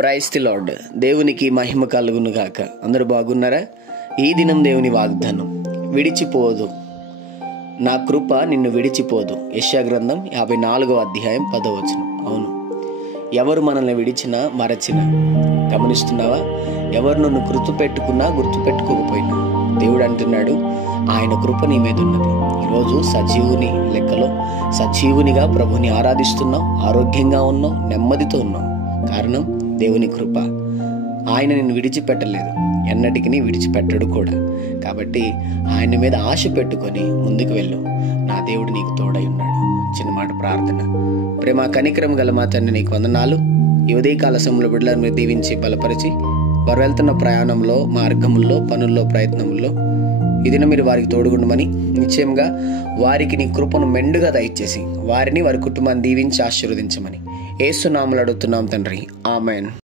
Praise the lord. దేవునికి మహిమ కలుగును గాక. అందరూ బాగున్నారా? ఈ దినం దేవుని వాగ్దానం, విడిచిపోదు, నా కృప నిన్ను విడిచిపోదు. యెషయా గ్రంథం 54వ అధ్యాయం 10వ వచనం. అవును, ఎవరు మనల్ని విడిచినా మరచినా, గమనిస్తున్నావా? ఎవరు నన్ను గుర్తుపెట్టుకున్నా గుర్తుపెట్టుకోకపోయినా దేవుడు అంటున్నాడు, ఆయన కృప నీ మీద ఉన్నది. ఈరోజు సజీవుని లెక్కలో సజీవునిగా ప్రభుని ఆరాధిస్తున్నావు, ఆరోగ్యంగా ఉన్నావు, నెమ్మదితో ఉన్నావు. కారణం దేవుని కృప. ఆయన నిన్ను విడిచిపెట్టలేదు, ఎన్నటికీ విడిచిపెట్టడు కూడా. కాబట్టి ఆయన మీద ఆశ పెట్టుకొని ముందుకు వెళ్ళు. నా దేవుడు నీకు తోడై ఉన్నాడు. చిన్న మాట ప్రార్థన. ప్రేమ కనికరం గల మా తండ్రి, నీకు వందనాలు. ఈ ఉదయకాల సమయంలో బిడ్డలను మీరు దీవించి బలపరిచి, వారు వెళ్తున్న ప్రయాణంలో, మార్గముల్లో, పనుల్లో, ప్రయత్నంలో ఈ దినం మీరు వారికి తోడుగుండమని, నిశ్చయంగా వారికి నీ కృపను మెండుగా దయచేసి వారిని, వారి కుటుంబాన్ని దీవించి ఆశీర్వదించమని యేసు నామములో అడుగుతున్నాం తండ్రి. ఆమేన్.